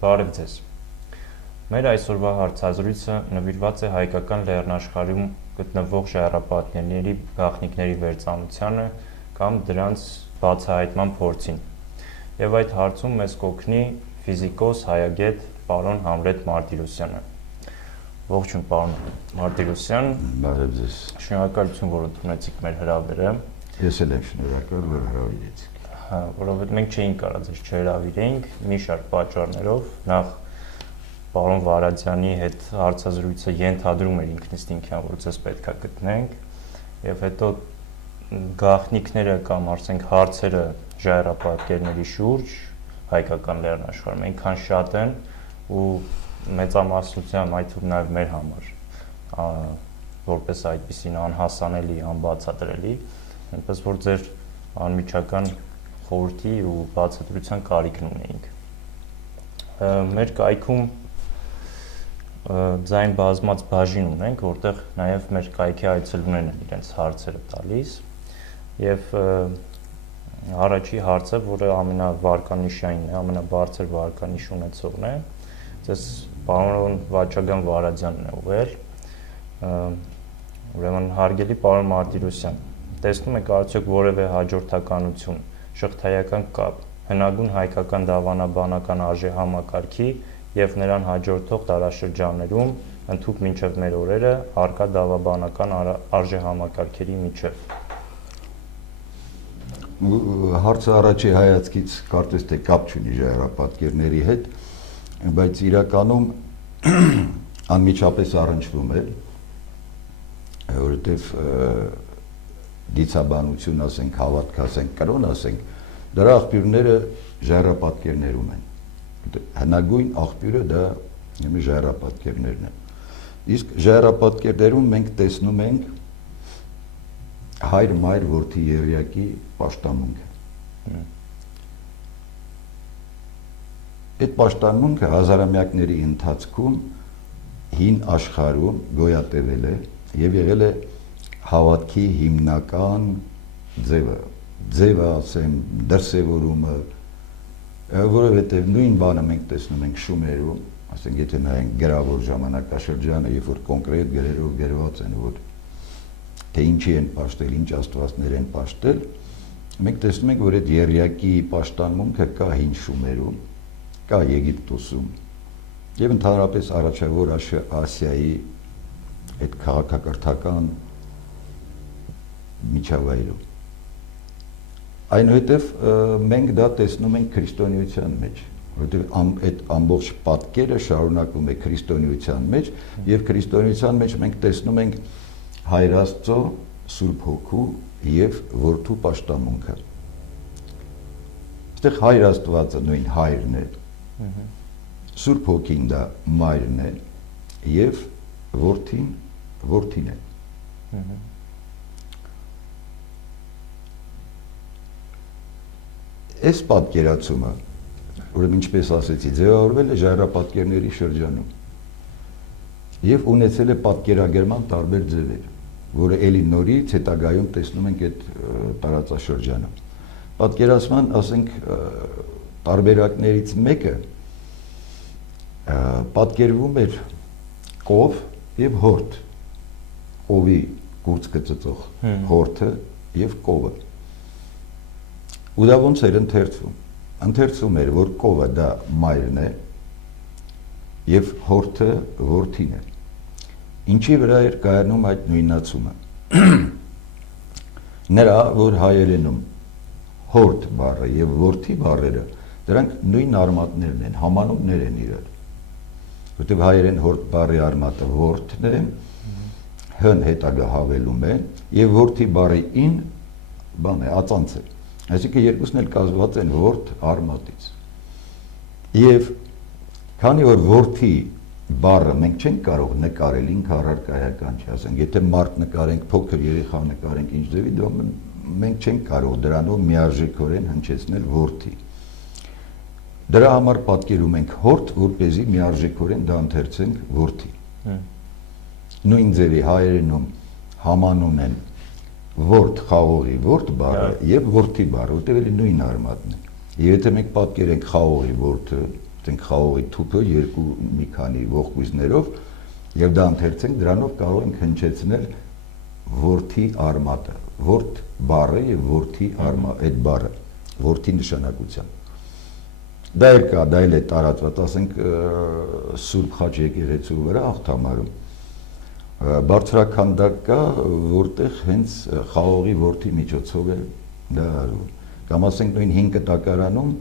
Բարև ձեզ։ Մեր այսօրվա հարցազրույցը նվիրված է հայկական լեռնաշխարհում գտնվող ժայռապատկերների գաղտնիքների վերծանությանը կամ դրանց բացահայտման փորձին։ Եվ այդ հարցում մեզ կօգնի ֆիզիկոս, հայագետ պարոն Համլետ Մարտիրոսյանը։ Ողջույն պարոն Մարտիրոսյան։ Բարև ձեզ։ Շնորհակալություն, որ ընդունեցիք մեր հրավերը։ Ես էլ եմ շնորհակալ, որ հրավիրեցիք։ Որովհետև մենք չէինք կարող ձեզ չհրավիրենք մի շարք պատճառներով։ Նախ պարոն Վարադյանի հետ հարցազրույցը ենթադրում էր ինքնըստինքյան, որ ձեզ պետքա գտնենք, եւ հետո գաղտնիքները կամ ասենք հարցերը ժայռապատկերների շուրջ հայկական լեռնաշխարհում այնքան շատ են ու մեծամասնությամբ այդ ու նաեւ մեր համար որպես այդպեսին անհասանելի, անբացատրելի, այնպես որ ձեր անմիջական խորհրդի ու բացատրության կարիքն ունեինք։ Մեր կայքում ձայն բազմած բաժին ունենք, որտեղ նաև մեր կայքի այցելուներն են իրենց հարցերը տալիս, եւ առաջի հարցը, որը ամենավարկանիշային է, ամենաբարձր վարկանիշ ունեցողն է, ձեզ պարոն Վաչագան Վարադյանն է ուղղել։ Ուրեմն հարգելի պարոն Մարտիրոսյան, տեսնում եք արդյոք որևէ հաջորդականություն, շղթայական կապ հնագույն հայկական դավանաբանական արժեհամակարգի եւ նրան հաջորդող դարաշրջաններում ընդհուպ մինչեւ մեր օրերը արկա դավաբանական արժեհամակարգերի միջև։ Հարցը առաջի հայացքից կարծես թե կապ չունի ժայռապատկերների հետ, բայց իրականում անմիջապես առնչվում է, որովհետև դիցաբանություն ասենք, հավատք ասենք, կրոն ասենք, դրա աղբյուրները ժայռապատկերներում են։ Հնագույն աղբյուրը դա ժայռապատկերներն են։ Իսկ ժայռապատկերներում մենք տեսնում ենք հայր-մայր որդի եռյակի պաշտամունքը։ Այդ պաշտամունքը հազարամյակների ընթացքում հին աշխարհում գոյատևել է եւ եղել է հավատքի հիմնական ձևը ասեմ, դրսևորումը, որովհետև նույն բանը մենք տեսնում ենք շումերում, ասենք եթե նայենք գրավոր ժամանակաշրջանը, երբ որ կոնկրետ գրերով գրված են, որ թե ինչի են պաշտել, ինչ աստվածներ են պաշտել, մենք տեսնում ենք, որ այդ եռյակի պաշտամունքը կա հին շումերում, կա Եգիպտոսում եւ ընդհանրապես առաջավոր Ասիայի այդ քաղաքակրթական միջավայրում։ Այնուհետև մենք դա տեսնում ենք քրիստոնեության մեջ, որովհետև այդ ամբողջ պատկերը շարունակվում է քրիստոնեության մեջ եւ քրիստոնեության մեջ մենք տեսնում ենք Հայր Աստծո, Սուրբ Հոգու եւ Որդու պաշտամունքը։ Այստեղ Հայր Աստվածը նույն Հայրն է, Սուրբ Հոգին դա Մայրն է եւ Որդին է։ Այս պատկերացումը, ուրեմն ինչպես ասեցի, ձևավորվել է ժայռապատկերների շրջանում եւ ունեցել է պատկերագրման տարբեր ձևեր, որը էլի նորից հետագայում տեսնում ենք այդ տարածաշրջանում։ Պատկերացման, ասենք, տարբերակներից մեկը պատկերվում էր կով եւ հորդ, կովի կուրծքը ծծող հորդը եւ կովը։ Ու դա ոնց էր ընթերցվում։ Ընթերցում էր, որ կովը դա մայրն է եւ հորդը որդին է։ Ինչի վրա էր կայանում այդ նույնացումը։ Նրա, որ հայերենում հորդ բառը եւ որդի բառերը, դրանք նույն արմատներն են, համանուններ են իրար։ Որտեղ հայերեն հորդ բառի արմատը որդն է, հն հետագա հավելում է եւ որդի բառի ին բան է, ածանց է։ Այսինքն երկուսն էլ կազմված են ворդ արմատից։ Եվ քանի որ որդի բառը մենք չենք կարող նկարել ինքը առարկայական չի, ասենք, եթե մարդ նկարենք, փոքր երեխա նկարենք ինչ ձևի, դա մենք չենք կարող դրանով միարժեքորեն հնչեցնել որդի։ Դրա համար պատկերում ենք հորդ, որպեսզի միարժեքորեն դա ընթերցենք որդի։ Նույն ձևի հայերենում համանուն են ворդ խաղողի ворդ բառը եւ որդի բառը, որտեղ էլի նույն արմատն է։ Եվ եթե մենք պատկերենք խաղողի որդը, ասենք խաղողի թուփը երկու մի քանի ողկույզներով եւ դա ընթերցենք, դրանով կարող ենք հնչեցնել որդի արմատը, որդ բառը եւ որդի արմատ, այդ բառը, որդի նշանակությամբ։ Դա էլ կա, դա էլ է տարածված, ասենք Սուրբ Խաչ եկեղեցու վրա Աղթամարում բարձրաքանդակ կա, որտեղ հենց խաղողի որդի միջոցով է դա արվում։ Կամ ասենք նույն 5 կտակարանում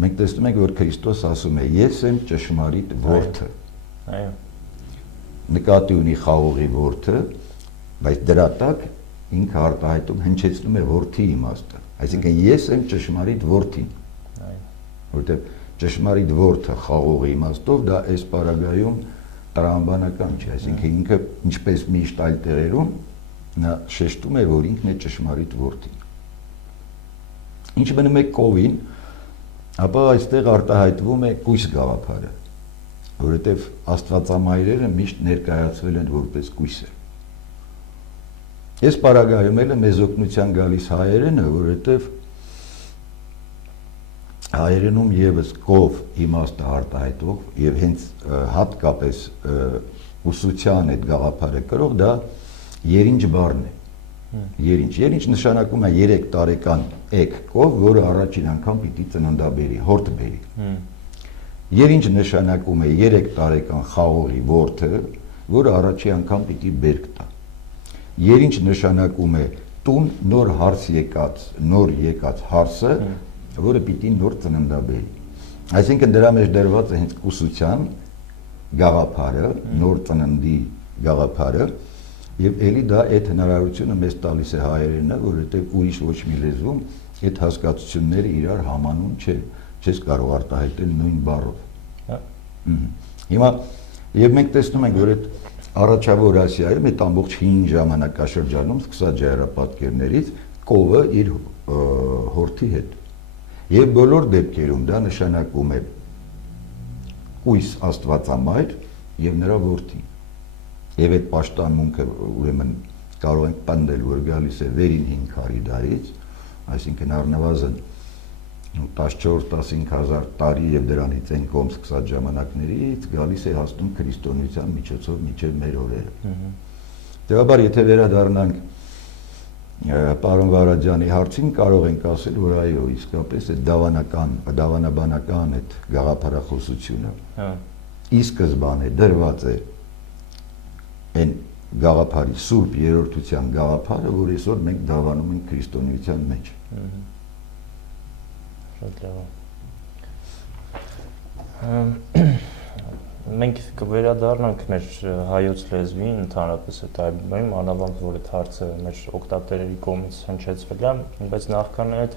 մենք տեսնում ենք, որ Քրիստոս ասում է. «Ես եմ ճշմարիտ որդը»։ Այո։ Նկատի ունի խաղողի որդը, բայց դրա տակ ինքը արտահայտում հնչեցնում է որդի իմաստը։ Այսինքն ես եմ ճշմարիտ որդին։ Այո։ Որտեղ ճշմարիտ որդը խաղողի իմաստով դա այս պարագայում տրամաբանական չէ, այսինքն ինքը ինչպես միշտ այլ տեղերում նա շեշտում է, որ ինքն է ճշմարիտ որդին։ Ինչ մնում է կովին, ապա այստեղ արտահայտվում է կույս գաղափարը, որովհետև Աստվածամայրերը միշտ ներկայացվել են որպես կույսեր։ Այս պարագայում էլ մեզ օգնության գալիս հայերենը, որովհետև հայերենում եւս կով իմաստը արտահայտող եւ հենց հատկապես ուսուցյան այդ գաղափարը կրող դա երինջ բառն է։ Երինջ նշանակում է 3 տարեկան էգ կով, որը առաջին անգամ պիտի ծննդաբերի, հորդ բերի։ Երինջ նշանակում է 3 տարեկան խաղողի որդը, որը առաջին անգամ պիտի բերք տա։ Երինջ նշանակում է տուն նոր հարս եկած, նոր եկած հարսը, որը պիտի նոր ծննդաբերի։ Այսինքն դրա մեջ դրված է հենց կուսության գաղափարը, նոր ծննդի գաղափարը, եւ ելի դա այդ հնարավորությունը մեզ տալիս է հայերենը, որովհետեւ ուրիշ ոչ մի լեզվում այդ հասկացությունները իրար համանուն չես կարող արտահայտել նույն բառով։ Հիմա եւ մենք տեսնում ենք, որ այդ առաջավոր Ասիայում այդ ամբողջ հին ժամանակաշրջանում սկսած ժայռապատկերներից կովը իր հորթի հետ եւ բոլոր դեպքերում դա նշանակում է կույս Աստվածամայր եւ նրա որդին։ Եվ այդ պաշտամունքը ուրեմն կարող ենք պնդել, որ գալիս է վերին 500 դարից, այսինքն առնվազն 14-15,000 տարի եւ դրանից այն կողմ սկսած ժամանակներից գալիս է հասնում քրիստոնեության միջոցով մինչեւ մեր օրերը։ Դեպաբար եթե վերադառնանք պարոն Վարադյանի հարցին, կարող ենք ասել, որ այո, իսկապես այդ դավանաբանական այդ գաղափարախոսությունը ի սկզբանե դրված է այն գաղափարի սուրբ երրորդության գաղափարը, որ այսօր մենք դավանում ենք քրիստոնեության մեջ։ Շատ լավ։ Մենք կվերադառնանք մեր հայոց լեզվին, ընդհանրապես այդ այբում, անավանդ որ այդ հարցը մեր օգտատերերի կողմից հնչեցվել է, բայց նախքան այդ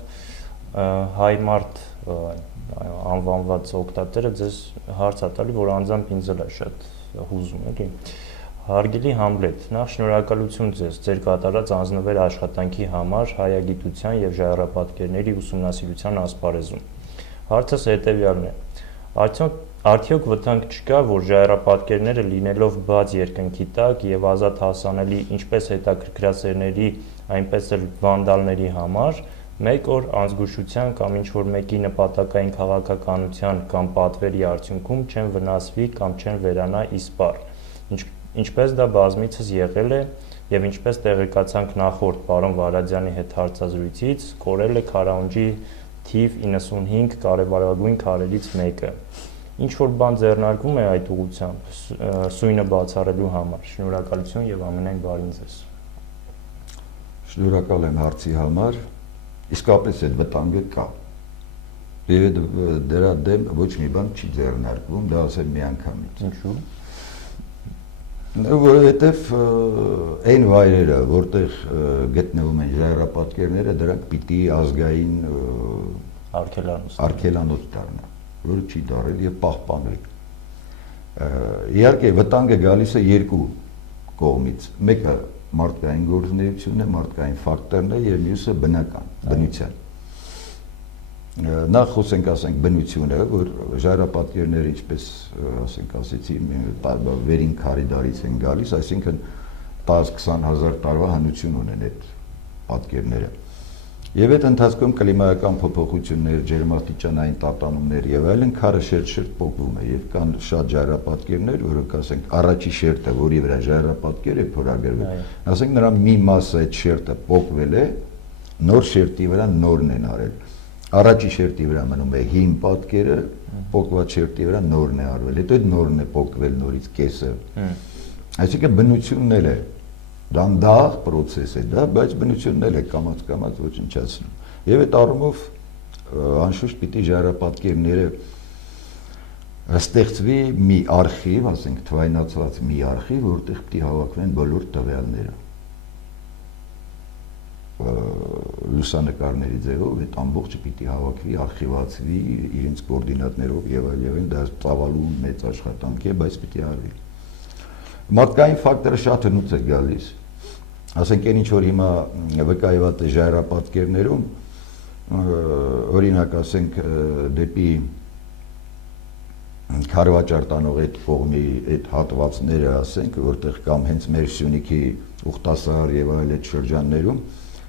հայ մարդ անվանված օգտատերը ձեզ հարց ա տալի, որ անձամբ ինձ էլ է շատ հուզում, էլի։ Հարգելի Համլետ, նախ շնորհակալություն ձեզ ձեր կատարած անձնվեր աշխատանքի համար հայագիտության եւ ժայռապատկերների ուսումնասիրության ասպարեզում։ Հարցս հետեւյալն է. Արդյոք վտանգ չկա, որ ժայռապատկերները լինելով բաց երկնքի տակ եւ ազատ հասանելի ինչպես հետաքրքրասերների, այնպես էլ վանդալների համար, մեկ օր անզգուշության կամ ինչ-որ մեկի նպատակային քաղաքականության կամ պատվերի արդյունքում չեն վնասվի կամ չեն վերանա իսպառ, ինչպես դա բազմիցս եղել է եւ ինչպես տեղեկացանք նախորդ պարոն Վարադյանի հետ հարցազրույցից, կորել է Քարաունջի թիվ 95 կարևորագույն քարերից մեկը։ Ինչ որ բան ձեռնարկվում է այդ ուղղությամբ սույնը բացառելու համար։ Շնորհակալություն եւ ամենայն բարին ձեզ։ Շնորհակալ եմ հարցի համար։ Իսկապես այդ վտանգը կա։ Եվ դրա դեմ ոչ մի բան չի ձեռնարկվում, դա ասեմ միանգամից։ Ինչու՞։ Որովհետև այն վայրերը, որտեղ գտնվում են ժայռապատկերները, դրանք պիտի ազգային արգելանոց դառնան, որը չի դարել եւ պահպանվել։ Իհարկե վտանգը գալիս է երկու կողմից։ Մեկը մարդկային գործունեությունն է, մարդկային ֆակտորն է եւ մյուսը բնական, բնության։ Նախ խոսենք, ասենք, բնությունը, որ ժայռապատկերները, ինչպես ասենք, ասեցի, վերին քարի դարից են գալիս, այսինքն 10-20 հազար տարվա հնություն ունեն այդ պատկերները։ Եվ այդ ընթացքում կլիմայական փոփոխություններ, ջերմաստիճանային տատանումներ եւ այլն քարը շերտ-շերտ փոկվում է եւ կան շատ ժայռապատկերներ, որոնք ասենք առաջի շերտը, որի վրա ժայռապատկեր է փորագրվել, ասենք նրա մի մասը այդ շերտը փոկվել է, նոր շերտի վրա նորն են արել։ Առաջի շերտի վրա մնում է հին պատկերը, փոկված շերտի վրա նորն է արվել։ Հետո այդ նորն է փոկվել նորից կեսը։ Այսինքն բնությունն էլ է դանդաղ process է դա, բայց բնությունն էլ է կամաց ոչնչացնում։ Եվ այդ առումով անշուշտ պիտի ժայռապատկերները ստեղծվի մի արխիվ, ասենք թվայնացված մի արխիվ, որտեղ պիտի հավաքվեն բոլոր տվյալները։ Լուսանկարների ձևով այդ ամբողջը պիտի հավաքվի, արխիվացվի իրենց կոորդինատներով եւ այլն, դա ծավալու մեծ աշխատանք է, բայց պիտի արվի։ Մարդկային ֆակտորը շատ հնուց է գալիս։ Ասենք այն ինչ որ հիմա վկայված է ժայռապատկերներում, օրինակ ասենք դեպի քարվաճառ տանող այդ կողմի այդ հատվածները, ասենք, որտեղ կամ հենց մեր Սյունիքի Ուխտասար եւ այլ այդ շրջաններում,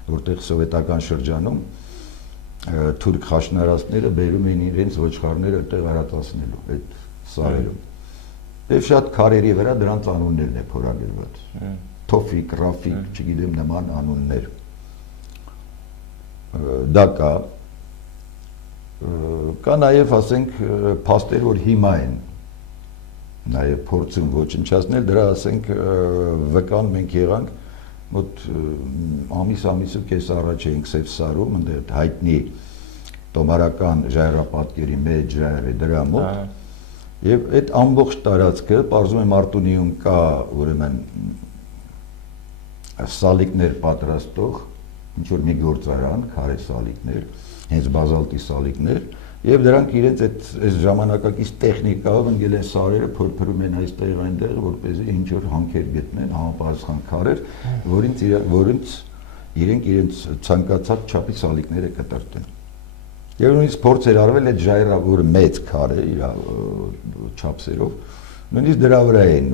որտեղ սովետական շրջանում թուրք խաշնարածները բերում էին իրենց ոչխարները այդտեղ արածացնելու այդ սարերում։ Եվ շատ քարերի վրա դրանց անուններն է փորագրված։ Թոֆիկ, Ռաֆիկ, չգիտեմ նման անուններ։ Դա կա նաև ասենք փաստեր, որ հիմա են նաև փորձում ոչնչացնել, դրա ասենք վկան մենք եղանք մոտ ամիսը կես առաջ էինք Սևսարում, այնտեղ հայտնի տոմարական ժայռապատկերի մեջ ժայռ է դրա մոտ։ Եվ այդ ամբողջ տարածքը, պարզում է Մարտունիում կա ուրեմն սալիկներ պատրաստող, ինչ որ մի գործարան, քարե սալիկներ, հենց բազալտի սալիկներ, եւ դրանք իրենց այս ժամանակակից տեխնիկայով ընկել են սարերը, փորփրում են այստեղ այնտեղ, որպեսզի ինչ որ հանքեր գտնեն, համապատասխան քարեր, որոնց իրենք ցանկացած չափի սալիկները կտրտեն։ Եվ նույնիսկ փորձեր արվել այդ ժայռավոր մեծ քարը իր չափսերով, նույնիսկ դրա վրա են,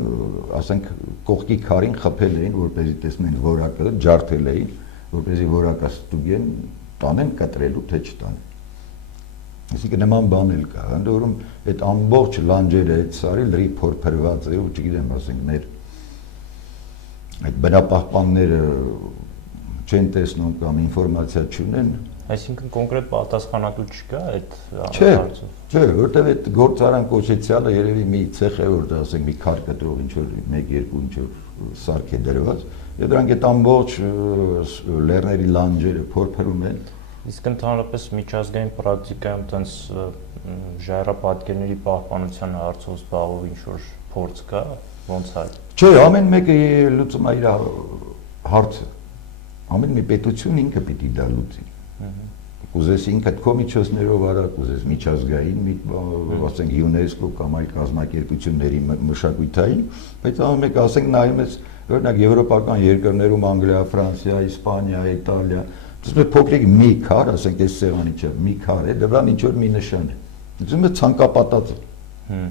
ասենք, կողքի քարին խփել էին, որպեսզի տեսնեն որակը, ջարդել էին, որպեսզի որակը ստուգեն, տանեն կտրելու թե չտանեն։ Այսինքն նման բան էլ կա, ընդ որում այդ ամբողջ լանջերը այդ սարի լրիվ փորփրված է, ու չգիտեմ, ասենք, մեր այդ բնապահպանները չեն տեսնում կամ ինֆորմացիա չունեն։ Այսինքն կոնկրետ պատասխանատու չկա այդ հարցով։ Չէ, որտեղ այդ գործարան կոչեցյալը երևի մի ցեխ է, որտեղ ասենք մի քար կտրող ինչ որ 1-2 ինչ որ սարք է դրված, եւ դրանք այդ ամբողջ լեռների լանջերը փորփրում են։ Իսկ ընդհանրապես միջազգային պրակտիկայում տենց ժայռապատկերների պահպանության հարցով զբաղվող ինչ որ փորձ կա, ոնց է։ Չէ, ամեն մեկը լուծում է իր հարցը։ Ամեն մի պետություն ինքը պիտի դա լուծի։ Կուզես ինքդ քո միջոցներով արա, կուզես միջազգային, ասենք ՅՈՒՆԵՍԿՕ կամ այլ կազմակերպությունների մշակութային, բայց ամեն մեկը ասենք նայում ես, օրինակ եվրոպական երկրներում Անգլիա, Ֆրանսիա, Իսպանիա, Իտալիա, դες փոքրիկ մի քար, ասենք այս սեղանի չէ, մի քար է, դրան ինչ որ մի նշան է։ Դու ցանկապատած է։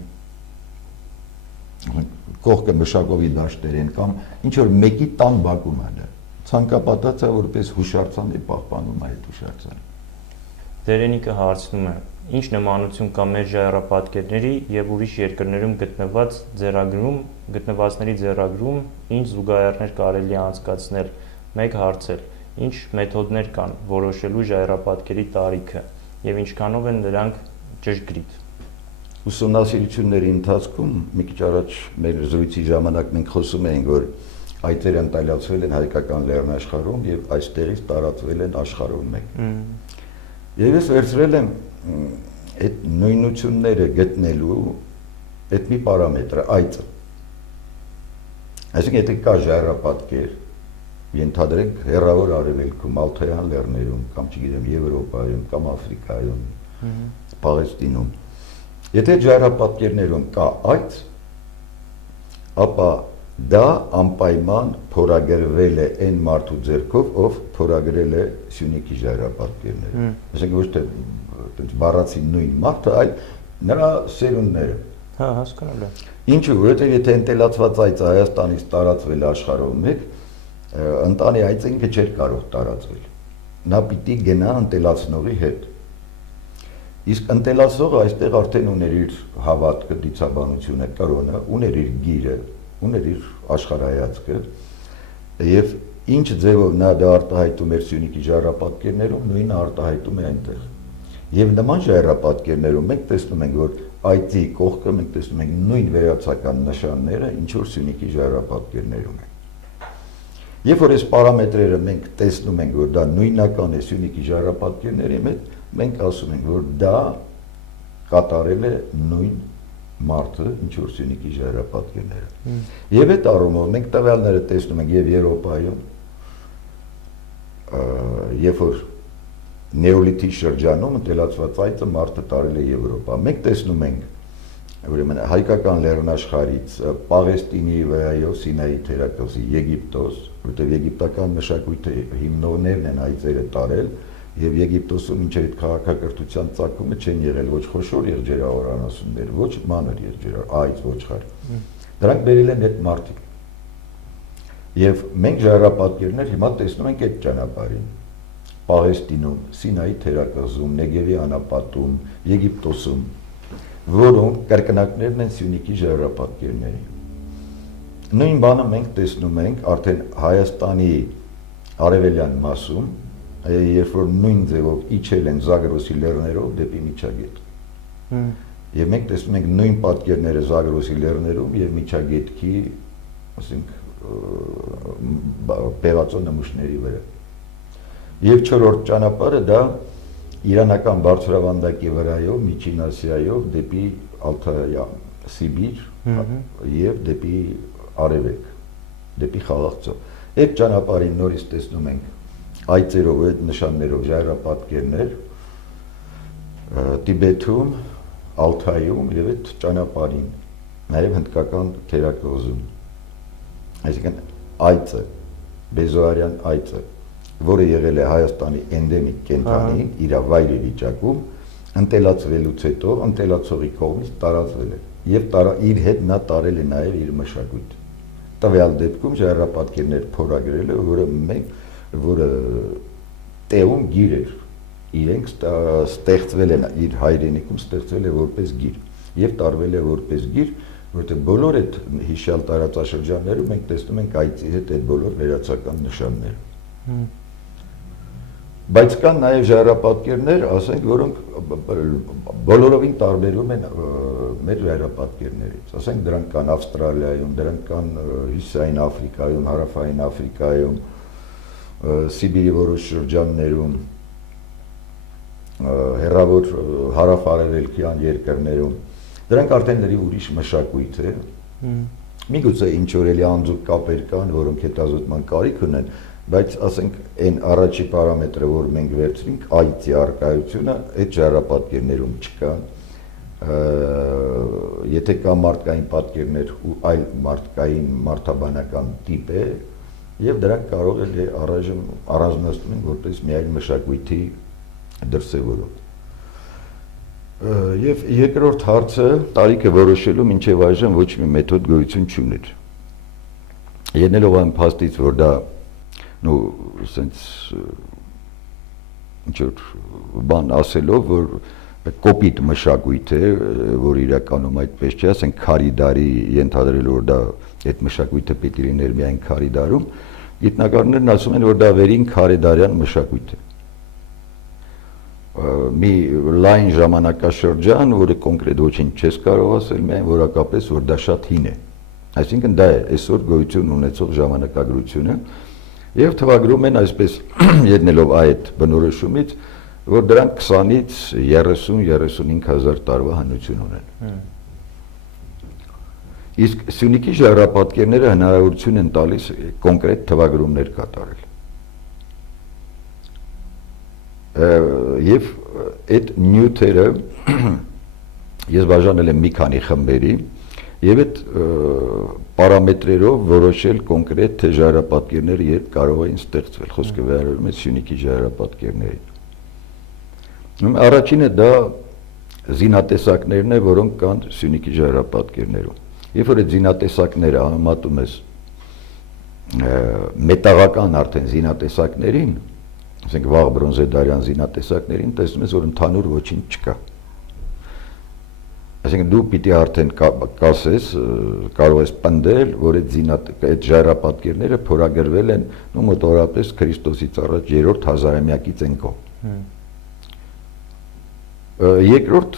Կողքը մշակովի դաշտեր են կամ ինչ որ մեկի տան բակում է դա։ Ցանկապատած է, որպես հուշարձան է պահպանում այդ հուշարձանը։ Դերենիկը հարցնում է. ինչ նմանություն կա մեր ժայռապատկերների եւ ուրիշ երկրներում գտնվածների ձեռագրում, ինչ զուգահեռներ կարելի է անցկացնել, մեկ հարցել, ինչ մեթոդներ կան որոշելու ժայռապատկերի տարիքը եւ ինչքանով են նրանք ճշգրիտ։ Ուսումնասիրությունների ընթացքում մի քիչ առաջ մեր զրույցի ժամանակ մենք խոսում էինք, որ այդերը ընտելացվել են հայկական լեռնաշխարհում եւ այստեղից տարածվել են աշխարհում մեկ։ Եվ ես վերցրել եմ այդ նույնությունները գտնելու այդ մի պարամետրը, այծը։ Այսինքն եթե կա ժայռապատկեր, ենթադրենք հեռավոր արևելքում, Ալթայան լեռներում, կամ չգիտեմ Եվրոպայում, կամ Աֆրիկայում, Պաղեստինում, եթե ժայռապատկերներում կա այծ, ապա դա անպայման փորագրվել է այն մարդու ձեռքով, ով փորագրել է Սյունիքի ժայռապատկերները։ Այսինքն ոչ թե բառացի նույն մարդը, այլ նրա սերունդները։ Հա, հասկանալի է։ Ինչու՞, որովհետև եթե ընտելացված այծը Հայաստանից տարածվել աշխարհով մեկ, ընտանի այծը ինքը չէր կարող տարածվել։ նա պիտի գնա ընտելացնողի հետ։ Իսկ ընտելացողը այստեղ արդեն ուներ իր հավատքը, դիցաբանությունը, կրոնը, ուներ իր գիրը, ուներ իր աշխարհայացքը, եւ ինչ ձևով նա դա արտահայտում էր Սյունիքի ժայռապատկերներում, նույնը արտահայտում է այնտեղ։ Եվ նման ժայռապատկերներում մենք տեսնում ենք, որ այդի կողքը մենք տեսնում ենք նույն վերացական նշանները, ինչ որ Սյունիքի ժայռապատկերներում են։ Երբ որ այս պարամետրերը մենք տեսնում ենք, որ դա նույնական է Սյունիքի ժայռապատկերների հետ, մենք ասում ենք, որ դա կատարել է նույն մարդը, ինչ որ Սյունիքի ժայռապատկերները։ Եվ այդ առումով մենք տվյալները տեսնում ենք եւ Եվրոպայում, երբ որ նեոլիթի շրջանում ընտելացված այծը մարդը տարել է Եվրոպա։ Մենք տեսնում ենք, ուրեմն հայկական լեռնաշխարհից Պաղեստինի վրայով Սինայի թերակղզի, Եգիպտոս, որտեղ եգիպտական մշակույթի հիմնողներն են այծերը տարել, եւ Եգիպտոսում ինչ այդ քաղաքակրթության ծագումը չեն եղել ոչ խոշոր եղջերաօրանասուններ, ոչ մանր այծ, ոչխար։ Դրանք բերել են այդ մարդիկ։ Եվ մենք ժայռապատկերներ հիմա տեսնում ենք այդ ճանապարհին։ Պաղեստինում, Սինայի թերակղզում, Նեգևի անապատում, Եգիպտոսում, որոնք կրկնակներն են Սյունիքի ժայռապատկերների։ Նույն բանը մենք տեսնում ենք արդեն Հայաստանի արևելյան մասում, երբ որ նույն ձևով իջել են Զագրոսի լեռներով դեպի Միջագետք։ Եվ մենք տեսնում ենք նույն պատկերները Զագրոսի լեռներում եւ Միջագետքի, ասենք, պեղածո նմուշների վրա։ Եվ չորրորդ ճանապարհը դա իրանական բարձրավանդակի վրայով, Միջին Ասիայով դեպի Ալթայա, Սիբիր եւ դեպի Արևելք, դեպի Խաղաղ ծով։ Այդ ճանապարհին նորից տեսնում ենք այծերով, այդ նշաններով ժայռապատկերներ Տիբեթում, Ալթայում եւ այդ ճանապարհին, նաեւ հնդկական թերակղզում։ Այսինքն այծը, բեզոարյան այծը, որը եղել է Հայաստանի էնդեմիկ կենդանի, իր վայրի վիճակում, ընտելացվելուց հետո ընտելացողի կողմից տարածվել է եւ իր հետ նա տարել է նաեւ իր մշակույթը։ Տվյալ դեպքում ժայռապատկերներ փորագրել է, որը տեղում գիր էր, իրենք ստեղծվել են իր հայրենիքում, ստեղծվել է որպես գիր եւ տարվել է որպես գիր, որտեղ բոլոր այդ հիշյալ տարածաշրջաններում մենք տեսնում ենք այծի հետ այդ բոլոր վերացական նշանները։ Բայց կան նաև ժայռապատկերներ, ասենք, որոնք բոլորովին տարբերում են մեր ժայռապատկերներից։ Ասենք, դրանք կան Ավստրալիայում, դրանք կան Հյուսիսային Աֆրիկայում, Հարավային Աֆրիկայում, Սիբիրի որոշ շրջաններում, հեռավոր հարավ-արևելքյան երկրներում։ Դրանք արդեն լրիվ ուրիշ մշակույթ է։ Միգուցե ինչ-որ էլի անձուկ կապեր կան, որոնք հետազոտման կարիք ունեն, բայց ասենք այն առաջի պարամետրը, որ մենք վերցրինք, այծի առկայությունը, այդ ժայռապատկերներում չկա։ Եթե կա մարդկային պատկերներ ու այլ մարդկային մարդաբանական տիպ է, եւ դրանք կարող է առանձնացնում են որպես մի այլ մշակույթի դրսևորում։ Եվ երկրորդ հարցը տարիքը որոշելու մինչև այժմ ոչ մի մեթոդ գոյություն չուներ։ Ելնելով այն փաստից, որ դա սենց ինչ-որ բան ասելով, որ կոպիտ մշակույթ է, որ իրականում այդպես չէ, ասենք քարիդարի ենթադրելով, որ դա այդ մշակույթը պիտի լիներ միայն քարիդարում, գիտնականներն ասում են, որ դա վերին քարիդարյան մշակույթ է։ Մի լայն ժամանակաշրջան, որը կոնկրետ ոչինչ չես կարող ասել, միայն որակապես, որ դա շատ հին է։ Այսինքն դա է այսօր գոյություն ունեցող ժամանակագրությունը, եւ թվագրում են այսպես ելնելով այդ բնորոշումից, որ դրանք 20-ից 30-35 հազար տարվա հնություն ունեն։ Իսկ Սյունիքի ժայռապատկերները հնարավորություն են տալիս կոնկրետ թվագրումներ կատարել։ Եվ այդ նյութերը ես բաժանել եմ մի քանի խմբերի եւ այդ պարամետրերով որոշել կոնկրետ թե ժայռապատկերները երբ կարող էին ստեղծվել, խոսքը վերաբերում է Սյունիքի ժայռապատկերներին։ Առաջինը դա զինատեսակներն է, որոնք կան Սյունիքի ժայռապատկերներում։ Երբ որ այդ զինատեսակները համեմատում ես մետաղական արդեն զինատեսակներին, ասենք վաղ բրոնզե դարյան զինատեսակներին տեսնում ես, որ ընդհանուր ոչինչ չկա։ Այսինքն դու պիտի արդեն կասես, կարող ես պնդել, որ այդ ժայռապատկերները փորագրվել են մոտավորապես Քրիստոսից առաջ 3-րդ հազարամյակից են կողմ։ Երկրորդ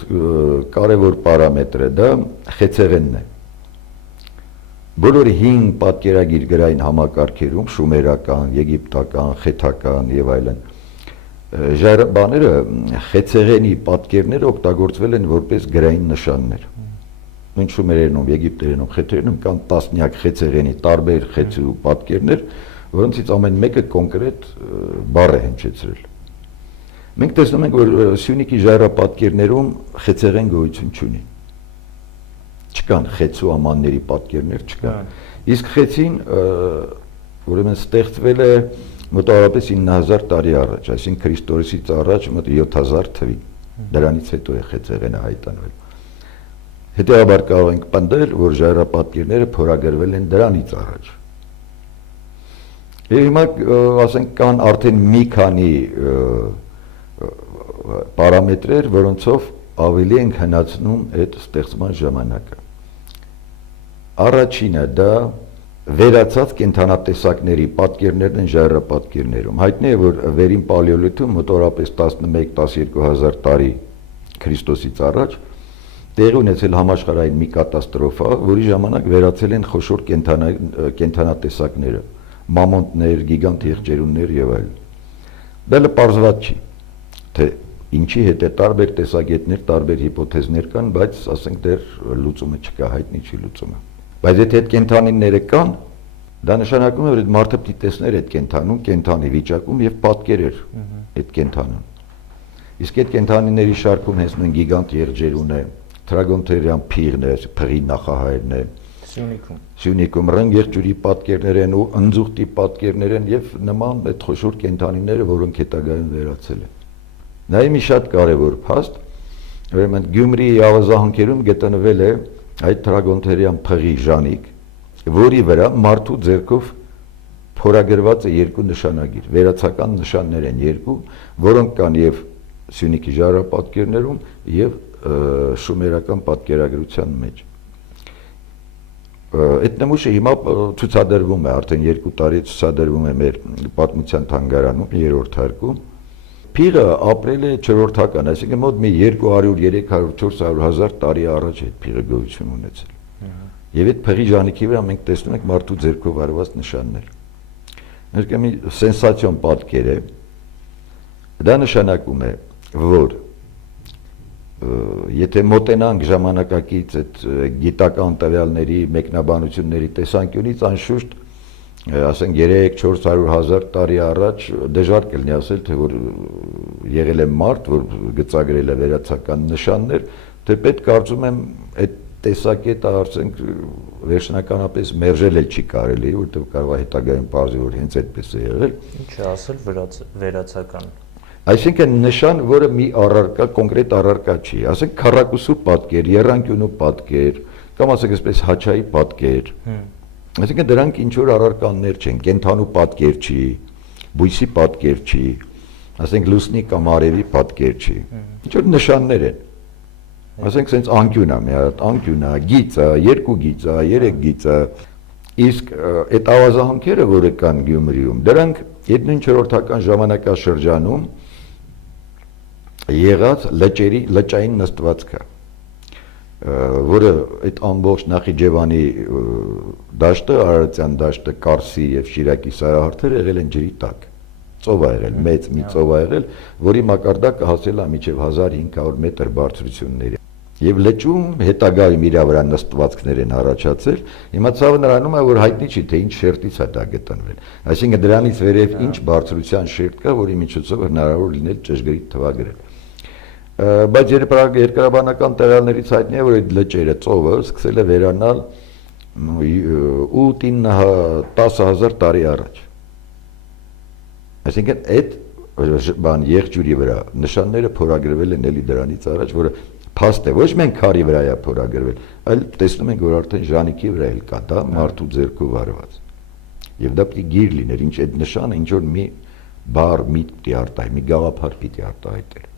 կարևոր պարամետրը դա խեցեղենն է։ Բոլոր 5 պատկերագիր գրային համակարգերում՝ շումերական, եգիպտական, խեթական եւ այլն, ժայռաբաները խեցեղենի պատկերները օգտագործվել են որպես գրային նշաններ։ Նույն շումերերենում, եգիպտերենում, խեթերենում կան տասնյակ խեցեղենի տարբեր խեցու պատկերներ, որոնցից ամեն մեկը կոնկրետ բառ է հնչեցրել։ Մենք տեսնում ենք, որ Սյունիքի ժայռապատկերներում խեցեղեն գոյություն չունի։ Չկան խեցու ամանների պատկերներ, չկան։ Իսկ խեցին ուրեմն ստեղծվել է մոտավորապես 9000 տարի առաջ, այսինքն Քրիստոսից առաջ մոտ 7000 թվին։ Դրանից հետո է խեցեղենը հայտնվել։ Հետևաբար կարող ենք պնդել, որ ժայռապատկերները փորագրվել են դրանից առաջ։ Եվ հիմա ասենք կան արդեն մի քանի պարամետրեր, որոնցով ավելի ենք հնացնում այդ ստեղծման ժամանակը։ Առաջինը դա վերացած կենդանատեսակների պատկերներն են ժայռապատկերներում։ Հայտնի է, որ վերին պալեոլիթում մոտավորապես 11-12000 տարի Քրիստոսից առաջ տեղի ունեցել համաշխարհային մի կատաստրոֆա, որի ժամանակ վերացել են խոշոր կենդանատեսակները, մամոնտներ, գիգանտ եղջերուներ եւ այլն։ Դա լպարզված չի, թե ինչի հետ է տարբեր տեսակետներ, տարբեր հիպոթեզներ կան, բայց ասենք դեռ լուծումը չկա, հայտնի չի լուծումը։ Բայց եթե այդ կենդանիները կան, դա նշանակում է, որ այդ մարդը պիտի տեսներ այդ կենդանուն, կենդանի վիճակում եւ պատկերեր այդ կենդանուն։ Իսկ այդ կենդանիների շարքում հենց նույն գիգանտ եղջերուն է, թրագոնտերյան փիղն է, փղի նախահայրն է, Սյունիքում ռնգ եղջյուրի պատկերներ են ու ընձուղտի պատկերներ են եւ նման այդ խոշոր կենդանիները, որոնք հետագայում վերացել են։ Նաեւ մի շատ կարևոր փաստ, ուրեմն Գյումրիի ավազահանքերում գտնվել է այդ թրագոնտերյան փղի ժանիկ, որի վրա մարդու ձեռքով փորագրված է երկու նշանագիր, վերացական նշաններ են երկու, որոնք կան եւ Սյունիքի ժայռապատկերներում եւ շումերական պատկերագրության մեջ։ Այդ նմուշը հիմա ցուցադրվում է, արդեն 2 տարի ցուցադրվում է մեր պատմության թանգարանում, 3-րդ հարկում։ Փիղը ապրել է 4-ական, այսինքն մոտ մի 200, 300, 400 հազար տարի առաջ այդ փիղը գոյություն ունեցել։ Եվ այդ փղի ժանիքի վրա մենք տեսնում ենք մարդու ձեռքով արված նշաններ։ Այսինքն մի սենսացիոն պատկեր է։ Դա նշանակում է, որ եթե մոտենանք ժամանակակից այդ գիտական տվյալների, մեկնաբանությունների տեսանկյունից, անշուշտ, ասենք 3-400 հազար տարի առաջ դժվար կլինի ասել, թե որ եղել է մարդ, որ գծագրել է վերացական նշաններ, թե պետք կարծում եմ այդ տեսակետը ասենք վերջնականապես մերժել չի կարելի, որտեղ կարող է հետագայում պարզի, որ հենց այդպես է եղել։ Ինչ է ասել վերացական։ Այսինքն նշան, որը մի առարկա, կոնկրետ առարկա չի, ասենք քառակուսու պատկեր, եռանկյունու պատկեր, կամ ասենք այսպես հաչայի պատկեր։ Այսինքն դրանք ինչ որ առարկաներ չեն, կենդանու պատկեր չի, բույսի պատկեր չի, ասենք լուսնի կամ արևի պատկեր չի։ Ինչ որ նշաններ են։ Ասենք sense անկյուն է, մի հատ անկյուն է, գիծ է, երկու գիծ է, երեք գիծ է։ Իսկ այդ ավազահանքերը, որը կան Գյումրիում, դրանք այդ նույն 4-ական ժամանակաշրջանում եղած լճային նստվածք է, որը այդ ամբողջ Նախիջևանի դաշտը, Արարատյան դաշտը, Կարսի եւ Շիրակի սարահարթերը եղել են ջրի տակ։ Ծով է եղել, մեծ մի ծով է եղել, որի մակարդակը հասել է մինչև 1500 մետր բարձրությունների։ Եվ լճում հետագայում իր վրա նստվածքներ են առաջացել, հիմա ցավը նրանում է, որ հայտնի չի, թե ինչ շերտից է դա գտնվել։ Այսինքն դրանից վերև ինչ բարձրության շերտ կա, որի միջոցով հնարավոր լինել ճշգրիտ թվագրել։ Բայց երկրաբանական տեղաններից հայտնի է, որ այդ լճերը, ծովը սկսել է վերանալ 8-10 տարի առաջ։ Այսինքն այդ եղջյուրի վրա նշանները փորագրվել են էլի դրանից առաջ, որը փաստ է, ոչ մենք քարի վրա է փորագրվել, այլ տեսնում ենք, որ արդեն ժանիքի վրա էլ կա դա մարդու ձեռքով արված։ Եվ դա պետք է գիր լիներ, ինչ այդ նշանը ինչ որ մի բառ միտք պիտի արտահայտել, մի գաղափար պիտի արտահայտել։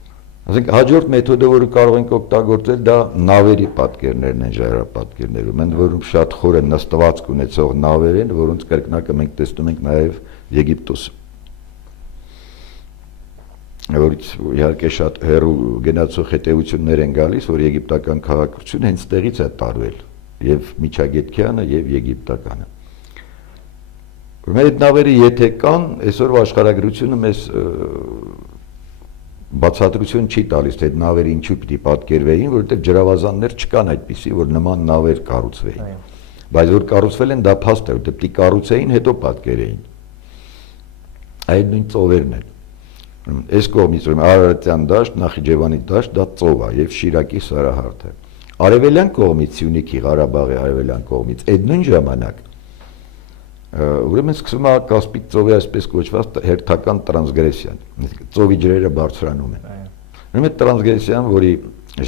Ասենք հաջորդ մեթոդը, որը կարող ենք օգտագործել, դա նավերի պատկերներն են, ժայռապատկերներում, ընդ որում շատ խորը նստվածք ունեցող նավեր են, որոնց կրկնակը մենք տեսնում ենք նաև Եգիպտոսում։ Որից իհարկե շատ հեռու գնացող հետևություններ են գալիս, որ եգիպտական քաղաքությունը հենց տեղից է տարվել, եւ միջագետքյանը եւ եգիպտականը։ Ուրեմն այդ նավերը եթե կան, այսօրվա աշխարհագրությունը մեզ բացատրություն չի տալիս, թե այդ նավերը ինչու պիտի պատկերվեին, որովհետեւ ջրավազաններ չկան այդպիսի, որ նման նավեր կառուցվեին։ Բայց որ կառուցվել են, դա փաստ է, որովհետեւ պիտի կառուցեին, հետո պատկերեին։ Այդ նույն ծովերն են։ Այս կողմից ուրեմն Արարատյան դաշտ, Նախիջևանի դաշտ, դա ծով է եւ Շիրակի սարահարթ է։ Արևելյան կողմից Սյունիքի Ղարաբաղի արևելյան կողմից այդ նույն ժամանակ ուրեմն սկսում է Կասպիկ ծովի այսպես կոչված հերթական տրանսգրեսիան։ Ծովի ջրերը բարձրանում են։ Ուրեմն տրանսգրեսիան, որի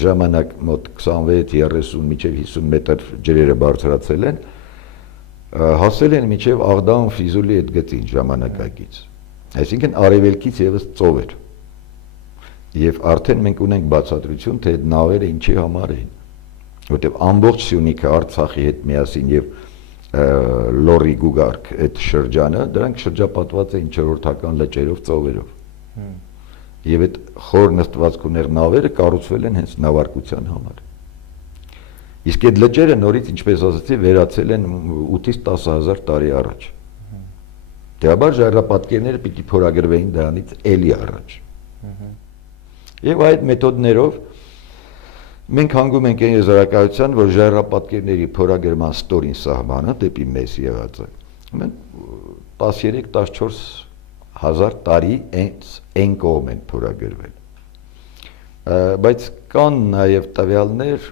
ժամանակ մոտ 26-30 մինչև 50 մետր ջրերը բարձրացել են, հասել են մինչև Աղդամ Ֆիզուլի այդ գծին ժամանակակից։ Այսինքն արևելքից եւս ծով էր։ Եվ արդեն մենք ունենք բացատրություն, թե այդ նավերը ինչի համար էին։ Որտեւ ամբողջ Սյունիքը Արցախի հետ միասին եւ Լորի Գուգարք այդ շրջանը, դրանք շրջապատված էին չորրորդական լճերով, ծովերով։ Եվ այդ խոր նստվածք ուներ նավերը կառուցվել են հենց նավարկության համար։ Իսկ այդ լճերը նորից, ինչպես ասացի, վերացել են 8-ից 10,000 տարի առաջ։ Դեպաբար ժայռապատկերները պիտի փորագրվեին դրանից էլի առաջ։ Եվ այդ մեթոդներով մենք հանգում ենք այն եզրակացության, որ ժայռապատկերների փորագրման ստորին սահմանը դեպի մեզ եղած է։ Մենք 13-14 հազար տարի այն կողմ են փորագրվել։ Բայց կան նաև տվյալներ,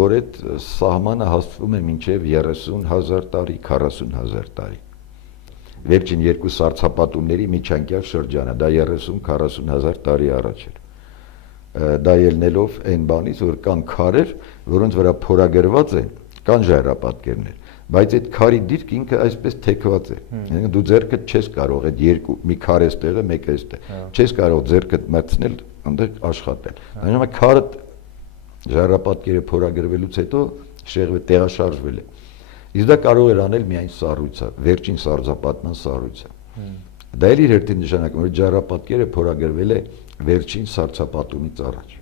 որ այդ սահմանը հասցվում է մինչև 30,000 տարի, 40,000 տարի։ Վերջին երկու սառցապատումների միջանկյալ շրջանը, դա 30-40,000 տարի առաջ էր։ Դա ելնելով այն բանից, որ կան քարեր, որոնց վրա փորագրված են, կան ժայռապատկերներ, բայց այդ քարի դիրքը ինքը այսպես թեքված է։ Դու ձեռքդ չես կարող այդ երկու մի քար էստեղը, մեկը էստեղ։ Չես կարող ձեռքդ մտցնել, այնտեղ աշխատել։ Այնուամենայնիվ քարը ժայռապատկերը փորագրվելուց հետո շեղվել, տեղաշարժվել է։ Իսկ դա կարող էր անել միայն սառույցը, վերջին սառցապատման սառույցը։ Դա էլ իր հերթին նշանակում է, որ ժայռապատկերը փորագրվել է վերջին սառցապատումից առաջ։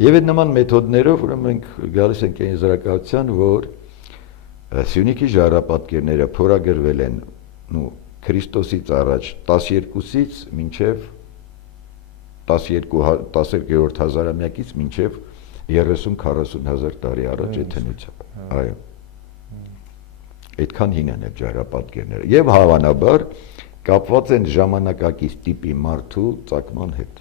Եվ այդ նման մեթոդներով ուրեմն մենք գալիս ենք այն եզրակացության, որ Սյունիքի ժայռապատկերները փորագրվել են Քրիստոսից առաջ 12-ից մինչև 12-րդ հազարամյակից մինչև 30-40,000 տարի առաջ է թնությամբ։ Այո։ Այդքան հին են այդ ժայռապատկերները եւ հավանաբար կապված են ժամանակակից տիպի մարդու ծագման հետ։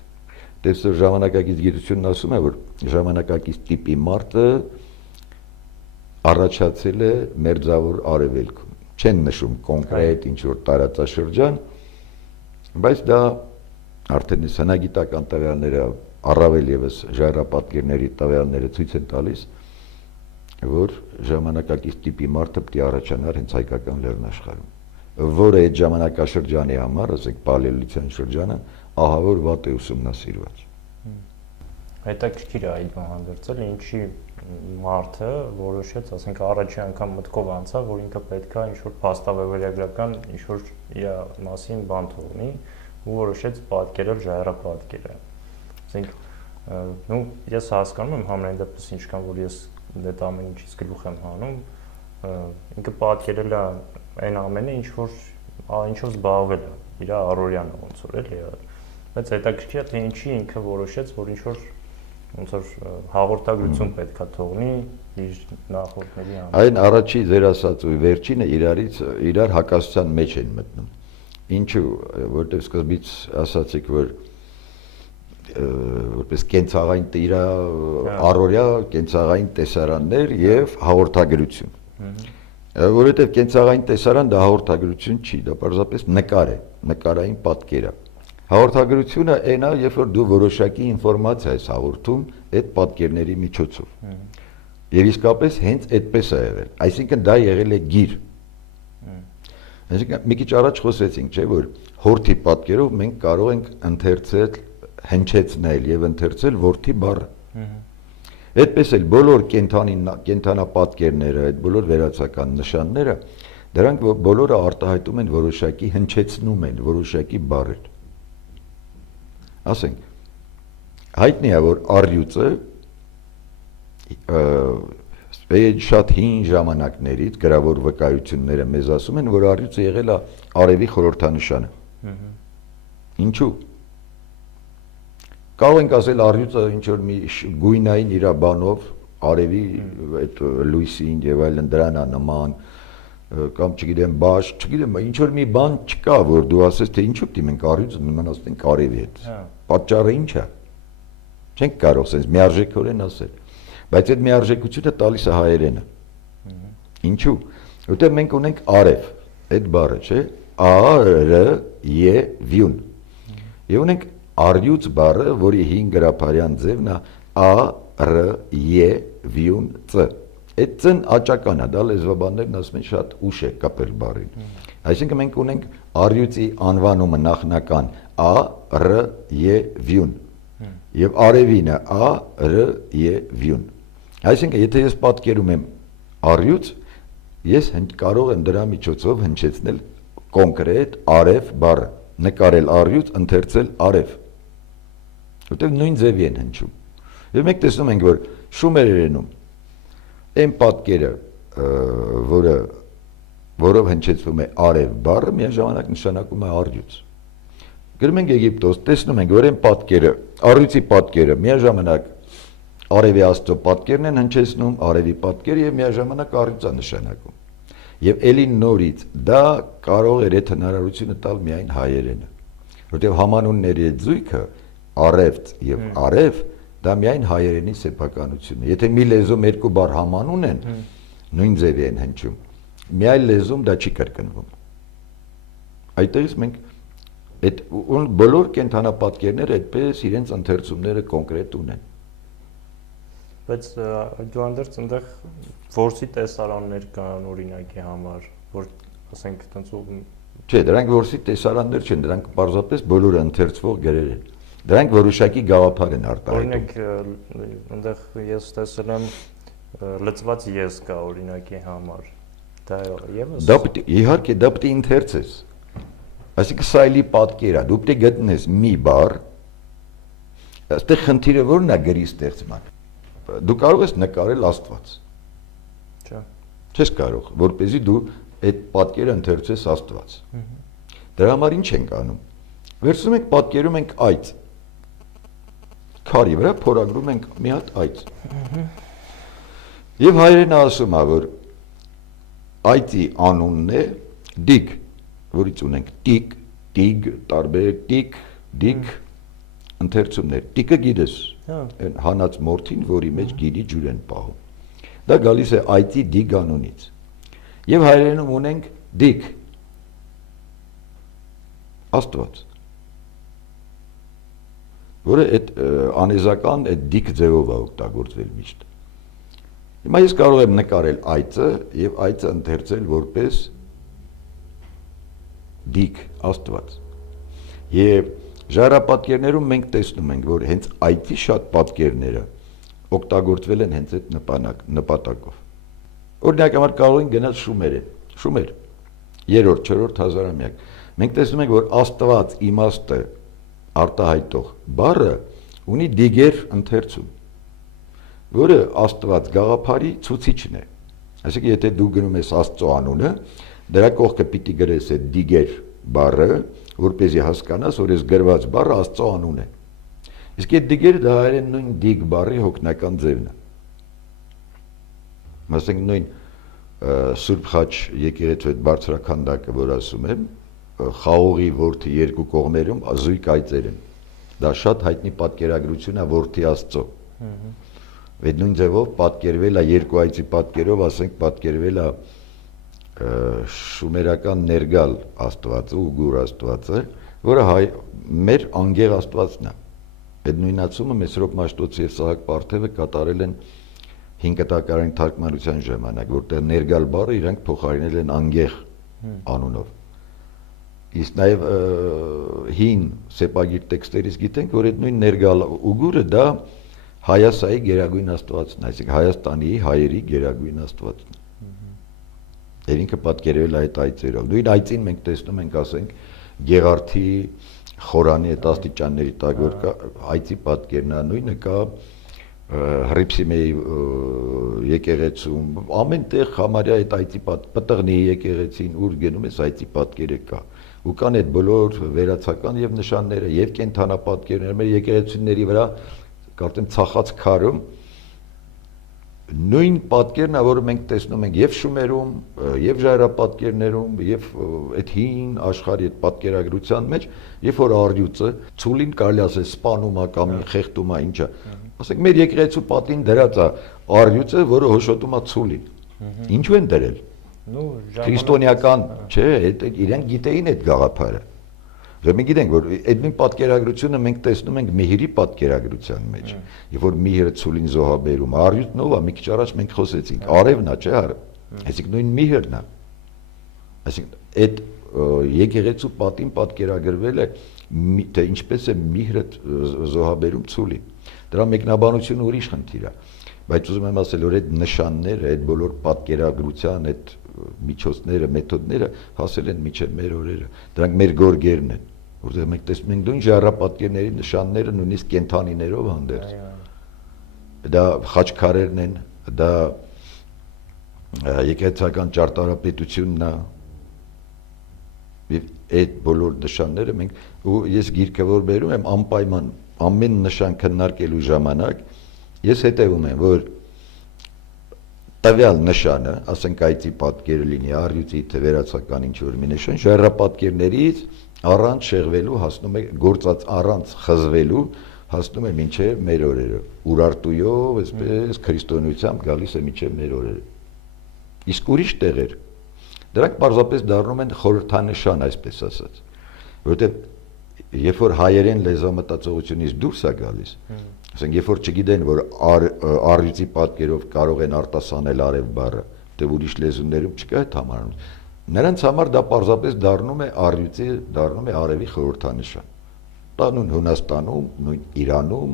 Տեսը ժամանակակից գիտությունն ասում է, որ ժամանակակից տիպի մարդը առաջացել է մերձավոր արևելքում։ Չեն նշում կոնկրետ ինչ որ տարածաշրջան, բայց դա արդեն հնագիտական տվյալները առավել եւս ժայռապատկերների տվյալները ցույց են տալիս, որ ժամանակակից տիպի մարդը պետք է առաջանար հենց հայկական լեռնաշխարհում, որը այդ ժամանակաշրջանի համար, ասենք պալեոլիթյան շրջանը, ահավոր վատ է ուսումնասիրված։ Հետաքրքիր է այդ հանդերձել, ինչի մարդը որոշեց, ասենք առաջի անգամ մտքով անցավ, որ ինքը պետք է ինչ-որ փաստավավերագրական ինչ-որ իր մասին բան թողնի ու որոշեց պատկերել ժայռապատկերը։ Ասենք, ես հասկանում եմ համենայն դեպս ինչքան որ ես այդ ամեն ինչից գլուխ եմ հանում, ինքը պատկերել է այն ամենը, ինչ-որ զբաղվել է, իր առօրյան ոնց որ էլի, բայց հետաքրքիր է, թե ինչի ինքը որոշեց, որ ինչ-որ ոնց որ հաղորդագրություն պետք է թողնի իր նախորդների համար։ Այն առաջի ձեր ասած ու վերջինը իրար հակասության մեջ են մտնում։ Ինչու, որտեղ սկզբից ասացիք, որ որպես կենցաղային իր առօրյա կենցաղային տեսարաններ եւ հաղորդագրություն։ Որովհետեւ կենցաղային տեսարան դա հաղորդագրություն չի, դա պարզապես նկար է, նկարային պատկեր է։ Հաղորդագրությունը այն է, երբ որ դու որոշակի ինֆորմացիա ես հաղորդում այդ պատկերների միջոցով։ Եվ իսկապես հենց այդպես է եղել, այսինքն դա եղել է գիր։ Այսինքն մի քիչ առաջ խոսեցինք, չէ՞, որ հորթի պատկերով մենք կարող ենք ընթերցել, հնչեցնել եւ ընթերցել որդի բառը։ Այդպես էլ բոլոր կենթանապատկերները, այդ բոլոր վերացական նշանները, դրանք բոլորը արտահայտում են որոշակի հնչեցնում են որոշակի բառեր։ Ասենք, հայտնի է, որ առյուծը շատ հին ժամանակներից գրավոր վկայությունները մեզ ասում են, որ առյուծը եղել է արևի խորհրդանշանը։ Ինչու՞։ Կարող ենք ասել առյուծը ինչ որ մի գույնային իր բանով արևի այդ լույսին եւ այլն դրան է նման կամ չգիտեմ բաշ, չգիտեմ, ինչ որ մի բան չկա, որ դու ասես թե ինչու՞ պիտի մենք առյուծը նմանացնենք արևի հետ։ Պատճառը ի՞նչ է։ Չենք կարող ասես միարժեքորեն ասել։ Բայց այդ միարժեքությունը տալիս է հայերենը։ Ինչու՞։ Որտեղ մենք ունենք արև, այդ բառը, չէ՞, A-R-E-V-յուն։ Եվ ունենք առյուծ բառը, որի հին գրաբարյան ձևն է A-R-E-V-յուն C։ Այդ C-ն աճական է, դա լեզվաբաններն ասում են շատ ուշ է կապել բառին։ Այսինքն մենք ունենք առյուծի անվանումը նախնական A-R-E-V-յուն եւ արևինը A-R-E-V-յուն։ Այսինքն եթե ես պատկերում եմ առյուծ, ես կարող եմ դրա միջոցով հնչեցնել կոնկրետ արև բառը, նկարել առյուծ, ընթերցել արև։ Որտեղ նույն ձևի են հնչում։ Եվ մենք տեսնում ենք, որ շումերերենում այն պատկերը, որով հնչեցվում է արև բառը, միաժամանակ նշանակում է առյուծ։ Գրում ենք Եգիպտոս, տեսնում ենք, որ այն պատկերը, առյուծի պատկերը միաժամանակ արևի աստծո պատկերն են հնչեցնում, արևի պատկերը եւ միաժամանակ առյուծա նշանակում։ Եվ ելի նորից դա կարող էր այդ հնարավորությունը տալ միայն հայերենը, որտեղ համանունների այդ զույգը արևտ եւ արև դա միայն հայերենի սեփականությունն է։ Եթե մի լեզում երկու բառ համանուն են, նույն ձևի են հնչում։ Մի այլ լեզում դա չի կրկնվում։ Այդտեղից մենք այդ բոլոր կենթանապատկերները այդպես իրենց ընթերցումները կոնկրետ ունեն։ Բայց դու անդերց այնտեղ որսի տեսարաններ կան օրինակի համար, որ ասենք այտենց Չէ, դրանք որսի տեսարաններ չեն, դրանք պարզապես բոլորը ընթերցվող գրեր են։ Դրանք որոշակի գաղափար են արտահայտում։ Օրինակ այնտեղ ես տեսել եմ լծված ես կա օրինակի համար։ Դա եւս Դա պետք է իհարկե դա պետք է ընթերցես։ Այսինքն սա էլի պատկեր է, դու պետք է գտնես մի բառ, այստեղ խնդիրը ո՞րն է գրի ստեղծման։ Դու կարող ես նկարել Աստված։ Չէ։ Չես կարող, որպեսզի դու այդ պատկերը ընթերցես Աստված։ Դրա համար ինչ ենք անում։ Վերցնում ենք պատկերում ենք այծ։ Քարի վրա փորագրում ենք մի հատ այծ։ Եվ հայերենը ասում է, որ այծի անունն է դիգ, որից ունենք տիկ, տիգ, տարբեր տիկ, դիգ, ընթերցումներ։ Տիկը գիտես, այն հանած մորթին, որի մեջ գիրի ջուր են պահում։ Դա գալիս է այծի դիգ անունից։ Եվ հայերենում ունենք դիգ, Աստված, որը այդ անեզական այդ դիգ ձևով է օգտագործվել միշտ։ Հիմա ես կարող եմ նկարել այծը եւ այծը ընթերցել որպես դիգ Աստված։ Եվ ժայռապատկերներում մենք տեսնում ենք, որ հենց այծի շատ պատկերները օգտագործվել են հենց այդ նպատակով։ Օրինակ համար կարող ենք գնալ Շումեր, 3-4 հազարամյակ։ Մենք տեսնում ենք, որ Աստված իմաստը արտահայտող բառը ունի դիգեր ընթերցում, որը Աստված գաղափարի ցուցիչն է։ Այսինքն եթե դու գնում ես Աստծո անունը, դրա կողքը պիտի գրես այդ դիգեր բառը, որպեսզի հասկանաս, որ այս գրված բառը Աստծո անուն է։ Իսկ այդ դիգերը դա հայերեն նույն դիգ բառի հոգնական ձևն է։ Մասենք նույն Սուրբ Խաչ եկեղեցու այդ բարձրաքանդակը, որ ասում եմ, խաղողի որդի երկու կողմերում զույգ այծեր են։ Դա շատ հայտնի պատկերագրություն է որդի Աստծո։ Այդ նույն ձևով պատկերվել է երկու այծի պատկերով, ասենք պատկերվել է շումերական ներգալ Աստվածը, Ուգուր Աստվածը, որը մեր անգեղ Աստվածն է։ Այդ նույնացումը Մեսրոպ Մաշտոցի եւ Սահակ Պարթևը կատարել են 5 տակարանի թարգմանության ժամանակ, որտեղ ներգալ բառը իրանք փոխարինել են անգեղ անունով։ Իսկ նաև հին սեպագիր տեքստերից գիտենք, որ այդ նույն ներգա ուգուրը դա Հայասայի գերագույն աստվածն է, այսինքն Հայաստանի հայերի գերագույն աստվածն է։ Եվ ինքը պատկերել է այդ այծերով։ Նույն այծին մենք տեսնում ենք, ասենք, Գեղարդի խորանի այդ աստիճանների տակ, որ կա այծի պատկերն է, նույնը կա Հռիփսիմեի եկեղեցում, ամեն տեղ համարյա այդ այծի պտղնի եկեղեցին, ուր գնում ես այծի պատկերը կա։ Ու կան այդ բոլոր վերացական եւ նշանները, եւ կենթանապատկերները, մեր եկեղեցիների վրա կարծեմ ցախած քարում նույն պատկերն է, որը մենք տեսնում ենք եւ Շումերում, եւ ժայռապատկերներում, եւ այդ հին աշխարհի այդ պատկերագրության մեջ, երբ որ առյուծը ցուլին կարելի ասել սպանում է կամ խեղդում է, ինչա։ Ասենք մեր եկեղեցու պատին դրած է առյուծը, որը հոշոտում է ցուլին։ Ինչու են դրել։ Քրիստոնեական, չէ, իրենք գիտեին այդ գաղափարը։ Եվ մենք գիտենք, որ այդ նույն պատկերագրությունը մենք տեսնում ենք Մեհիրի պատկերագրության մեջ, երբ որ Մեհիրը ցուլին զոհաբերում, առյուծն ով է, մի քիչ առաջ մենք խոսեցինք, արևն է, չէ՞, այսինքն նույն Մեհիրն է։ Այսինքն այդ եկեղեցու պատին պատկերագրվել է, թե ինչպես է Մեհիրը զոհաբերում ցուլին։ Դրա մեկնաբանությունը ուրիշ խնդիր է, բայց ուզում եմ ասել, որ այդ նշանները, այդ բոլոր պատկերագրության, այդ միջոցները, մեթոդները հասել են մինչև մեր օրերը։ Դրանք մեր գորգերն են, որտեղ մենք տեսնում ենք նույն ժառապատկերների նշանները նույնիսկ կենթանիներով հանդերձ։ Դա խաչքարերն են, դա եկեղեցական ճարտարապետությունն է։ Եվ այդ բոլոր նշանները մենք ու ես գիրքը որ բերում եմ անպայման ամեն նշան քննարկելու ժամանակ ես հետևում եմ, որ տվյալ նշանը, ասենք այծի պատկերը լինի, առյուծի թե վերացական ինչ-որ մի նշան, ժայռապատկերներից առանց շեղվելու հասնում է, գործած առանց խզվելու հասնում է մինչև մեր օրերը, Ուրարտույով, այսպես քրիստոնեությամբ գալիս է մինչև մեր օրերը։ Իսկ ուրիշ տեղեր, դրանք պարզապես դառնում են խորհրդանշան, այսպես ասած, որովհետև երբ որ հայերեն լեզվամտածողությունից դուրս է գալիս, ասենք երբ որ չգիտեն, որ առյուծի պատկերով կարող են արտասանել արև բառը, դե ուրիշ լեզուներում չկա այդ համարում։ Նրանց համար դա պարզապես դառնում է առյուծի, դառնում է արևի խորհրդանշան։ Դա նույն Հունաստանում, նույն Իրանում,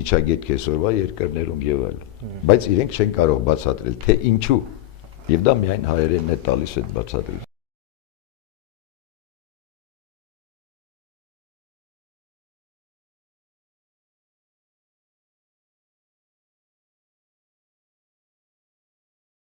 միջագետ կեսօրվա երկրներում եւ այլն։ Բայց իրենք չեն կարող բացատրել, թե ինչու։ Եվ դա միայն հայերենն է տալիս այդ բացատրել։